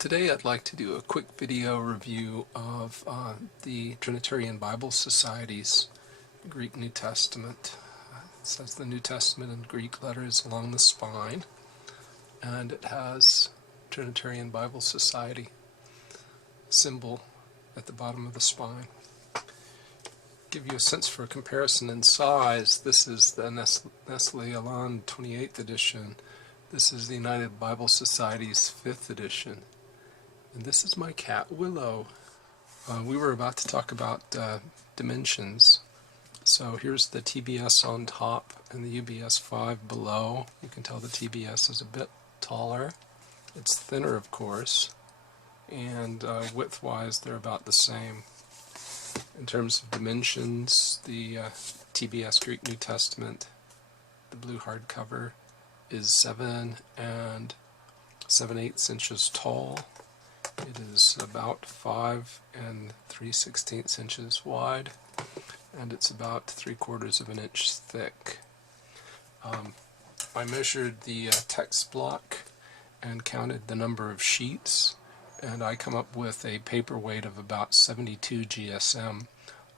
Today I'd like to do a quick video review of the Trinitarian Bible Society's Greek New Testament. It says the New Testament in Greek letters along the spine, and it has Trinitarian Bible Society symbol at the bottom of the spine. Give you a sense for comparison in size, this is the Nestle Aland 28th edition. This is the United Bible Society's 5th edition. And this is my cat, Willow. We were about to talk about dimensions. So here's the TBS on top and the UBS 5 below. You can tell the TBS is a bit taller. It's thinner, of course. And width-wise, they're about the same. In terms of dimensions, the TBS Greek New Testament, the blue hardcover, is 7 7/8 inches tall. It is about 5 3/16 inches wide, and it's about 3/4 of an inch thick. I measured the text block and counted the number of sheets, and I come up with a paper weight of about 72 GSM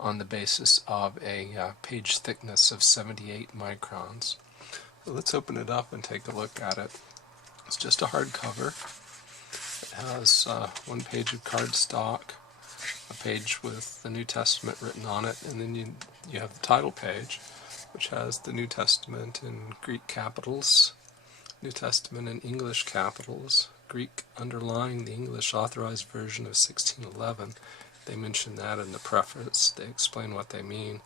on the basis of a page thickness of 78 microns. So let's open it up and take a look at it. It's just a hardcover. It has one page of cardstock, a page with the New Testament written on it, and then you have the title page, which has the New Testament in Greek capitals, New Testament in English capitals, Greek underlying the English Authorized Version of 1611. They mention that in the preface. They explain what they mean.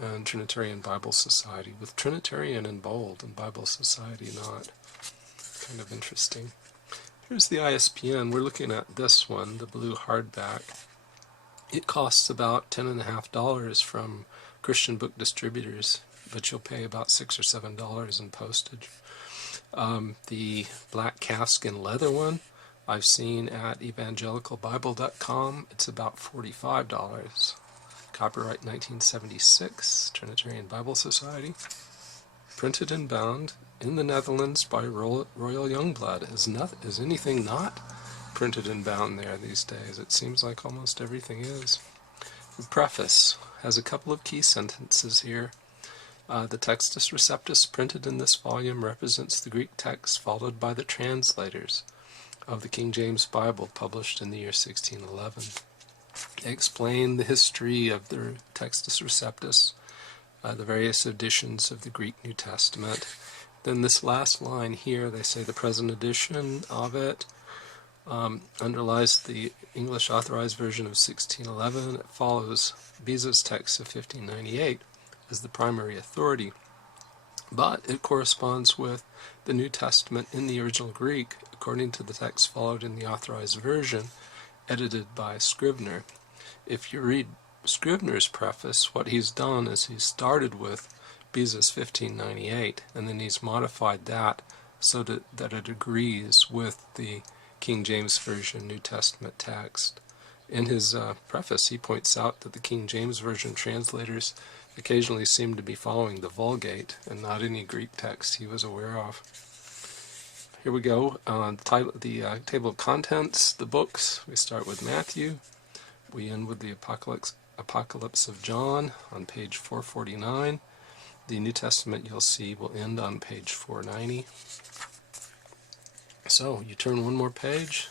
And Trinitarian Bible Society, with Trinitarian in bold and Bible Society not. Kind of interesting. Here's the ISBN. We're looking at this one, the blue hardback. It costs about $10.50 from Christian book distributors, but you'll pay about $6 or $7 in postage. The black calfskin leather one I've seen at evangelicalbible.com. It's about $45. Copyright 1976, Trinitarian Bible Society. Printed and bound in the Netherlands by Royal Youngblood. Is anything not printed and bound there these days? It seems like almost everything is. The preface has a couple of key sentences here. The Textus Receptus printed in this volume represents the Greek text followed by the translators of the King James Bible published in the year 1611. They explain the history of the Textus Receptus, the various editions of the Greek New Testament. Then this last line here, they say the present edition of it underlies the English Authorized Version of 1611. It follows Beza's text of 1598 as the primary authority, but it corresponds with the New Testament in the original Greek according to the text followed in the Authorized Version, edited by Scrivener. If you read Scrivener's preface, what he's done is he's started with Beza's 1598, and then he's modified that so that it agrees with the King James Version New Testament text. In his preface, he points out that the King James Version translators occasionally seem to be following the Vulgate and not any Greek text he was aware of. Here we go. The table of contents, the books. We start with Matthew. We end with the Apocalypse of John on page 449. The New Testament, you'll see, will end on page 490. So you turn one more page,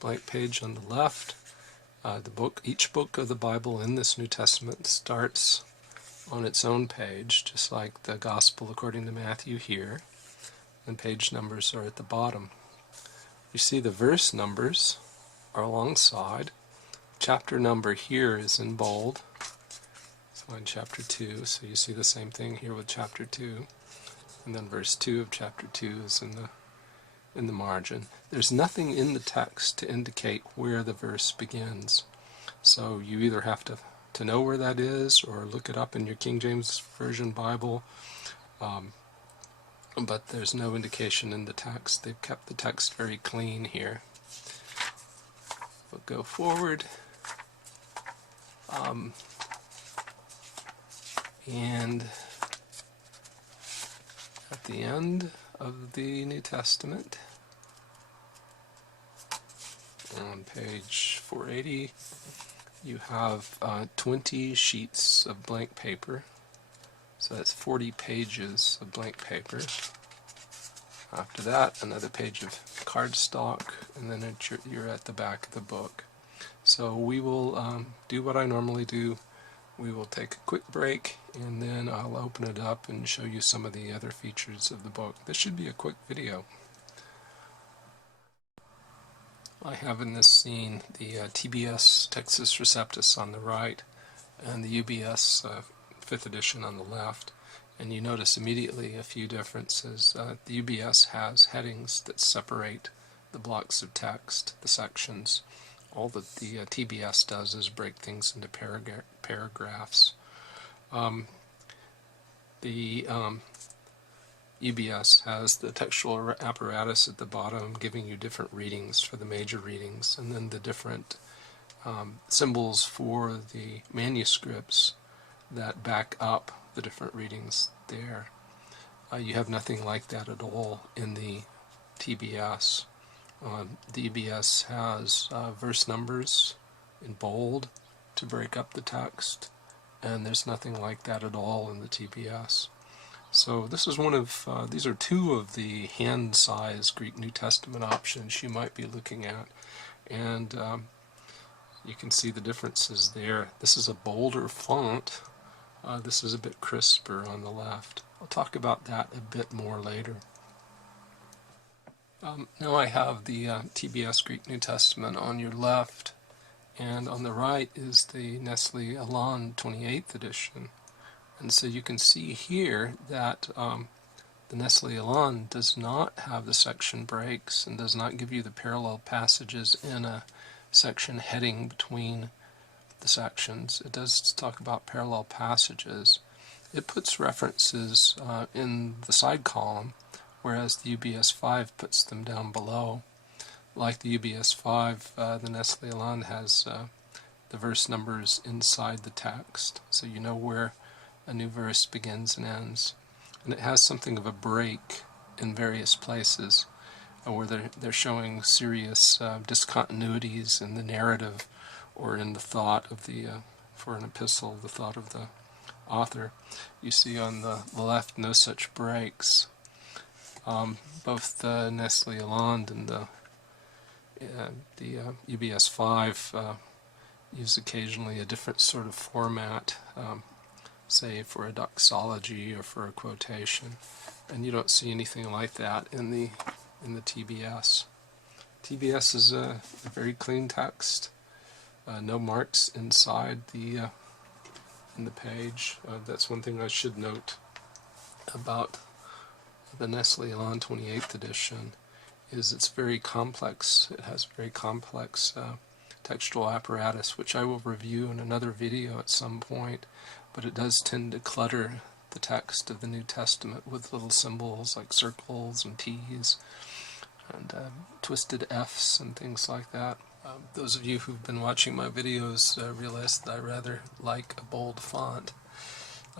blank page on the left. Each book of the Bible in this New Testament starts on its own page, just like the Gospel according to Matthew here, and page numbers are at the bottom. You see the verse numbers are alongside. Chapter number here is in bold. It's on chapter 2, so you see the same thing here with chapter 2. And then verse 2 of chapter 2 is in the margin. There's nothing in the text to indicate where the verse begins. So you either have to know where that is or look it up in your King James Version Bible. But there's no indication in the text. They've kept the text very clean here. We'll go forward. And at the end of the New Testament, On page 480, you have 20 sheets of blank paper. So that's 40 pages of blank paper. After that, another page of cardstock, and then you're at the back of the book. So we will do what I normally do. We will take a quick break, and then I'll open it up and show you some of the other features of the book. This should be a quick video. I have in this scene the TBS Textus Receptus on the right, and the UBS 5th edition on the left. And you notice immediately a few differences. The UBS has headings that separate the blocks of text, the sections. All that the TBS does is break things into paragraphs. The UBS has the textual apparatus at the bottom, giving you different readings for the major readings, and then the different symbols for the manuscripts that back up the different readings there. You have nothing like that at all in the TBS. The EBS has verse numbers in bold to break up the text, and there's nothing like that at all in the TBS. So this is these are two of the hand-sized Greek New Testament options you might be looking at, and you can see the differences there. This is a bolder font. This is a bit crisper on the left. I'll talk about that a bit more later. Now I have the TBS Greek New Testament on your left, and on the right is the Nestle Aland 28th edition. And so you can see here that the Nestle Aland does not have the section breaks and does not give you the parallel passages in a section heading between the sections. It does talk about parallel passages. It puts references in the side column, whereas the UBS 5 puts them down below. Like the UBS 5, the Nestle Aland has the verse numbers inside the text, so you know where a new verse begins and ends. And it has something of a break in various places where they're showing serious discontinuities in the narrative or in the thought of the, for an epistle, the thought of the author. You see on the left no such breaks. Both the Nestle Aland and the UBS 5 use occasionally a different sort of format, say for a doxology or for a quotation, and you don't see anything like that in the TBS. TBS is a very clean text. No marks inside in the page. That's one thing I should note about the Nestle Aland 28th edition, is it's very complex. It has very complex textual apparatus, which I will review in another video at some point, but it does tend to clutter the text of the New Testament with little symbols like circles and T's and twisted F's and things like that. Those of you who've been watching my videos realize that I rather like a bold font.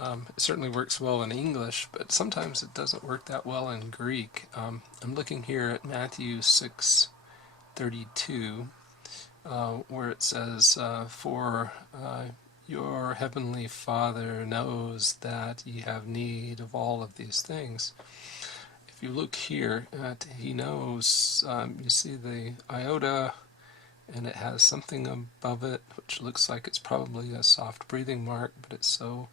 It certainly works well in English, but sometimes it doesn't work that well in Greek. I'm looking here at Matthew 6:32, where it says, "For your heavenly Father knows that ye have need of all of these things." If you look here at "he knows," you see the iota, and it has something above it which looks like it's probably a soft breathing mark, but it's so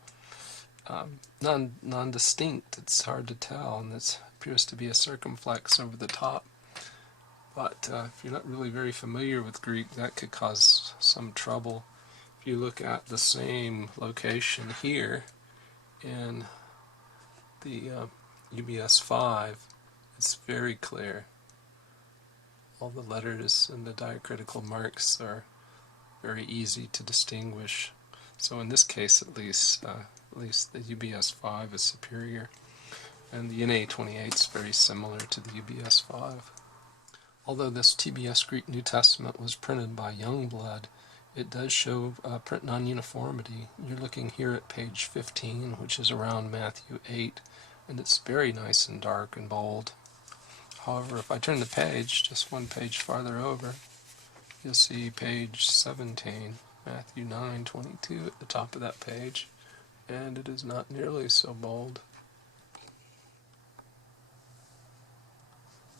non-distinct it's hard to tell, and it appears to be a circumflex over the top. But if you're not really very familiar with Greek, that could cause some trouble. If you look at the same location here in the UBS 5, it's very clear. All the letters and the diacritical marks are very easy to distinguish. So in this case, at least the UBS 5 is superior, and the NA 28 is very similar to the UBS 5. Although this TBS Greek New Testament was printed by Youngblood, it does show print non-uniformity. You're looking here at page 15, which is around Matthew 8, and it's very nice and dark and bold. However, if I turn the page just one page farther over, you'll see page 17, Matthew 9:22 at the top of that page, and it is not nearly so bold.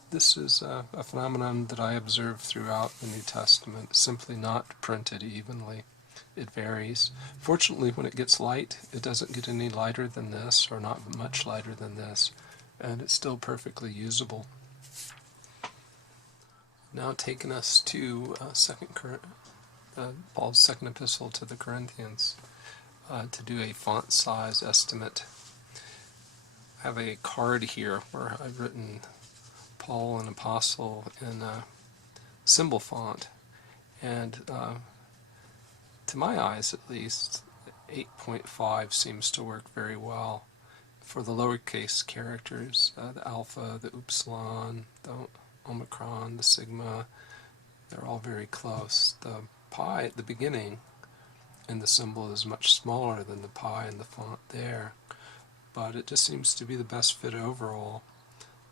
This is a phenomenon that I observe throughout the New Testament, simply not printed evenly. It varies. Fortunately, when it gets light, it doesn't get any lighter than this, or not much lighter than this, and it's still perfectly usable. Now taking us to Paul's second epistle to the Corinthians, to do a font size estimate. I have a card here where I've written Paul an Apostle in symbol font, and to my eyes at least, 8.5 seems to work very well for the lowercase characters, the alpha, the upsilon, the omicron, the sigma. They're all very close. The pi at the beginning in the symbol is much smaller than the pi in the font there, but it just seems to be the best fit overall.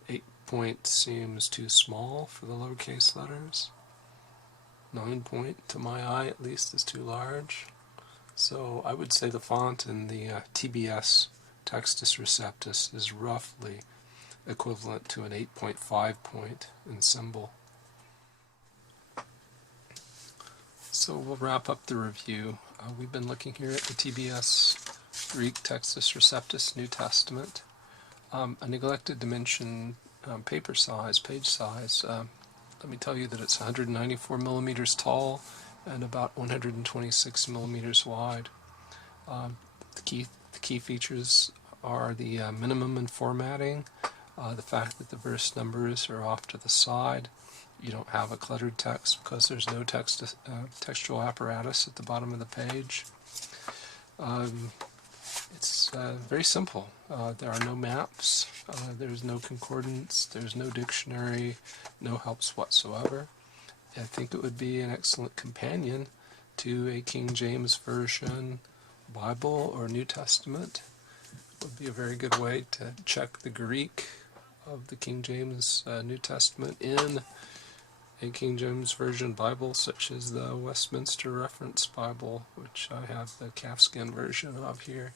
8 point seems too small for the lowercase letters. 9 point, to my eye at least, is too large. So I would say the font in the TBS Textus Receptus is roughly equivalent to an 8.5 point in symbol. So we'll wrap up the review. We've been looking here at the TBS Greek Textus Receptus New Testament. A neglected to mention paper size, page size. Let me tell you that it's 194 millimeters tall and about 126 millimeters wide. The key features are the minimum in formatting, the fact that the verse numbers are off to the side. You don't have a cluttered text because there's no textual apparatus at the bottom of the page. It's very simple. There are no maps, there's no concordance, there's no dictionary, no helps whatsoever. I think it would be an excellent companion to a King James Version Bible or New Testament. It would be a very good way to check the Greek of the King James New Testament in a King James Version Bible, such as the Westminster Reference Bible, which I have the calfskin version of here.